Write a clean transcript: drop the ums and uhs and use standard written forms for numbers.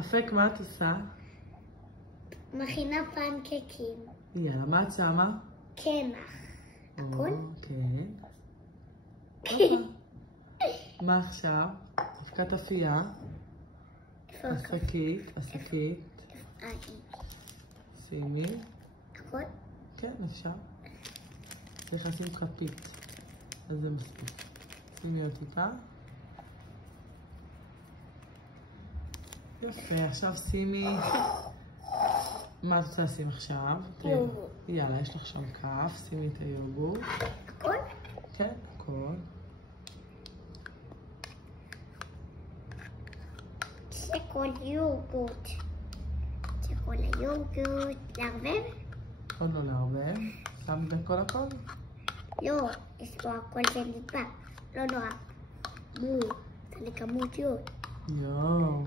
אפק, מה את עושה? מכינה פנקקים. יאללה, מה את שמה? קמח. הכל? כן. מה עכשיו? אבקת אפייה. השקית. שימי. הכל? כן, אפשר. צריך לשים כפית. אז זה מספיק. שימי עוד טיפה. יפה, עכשיו שימי... מה את רוצה לשים עכשיו? יוגורט. יאללה, יש לך שם כף, שימי את היוגורט. הכל? כן, הכל. זה כל יוגורט. זה כל היוגורט. לערבב? עוד לא לערבב. שם בכל הכל? לא, יש פה הכל זה נדבק. לא נורא. זה לכמות יוד. יואו.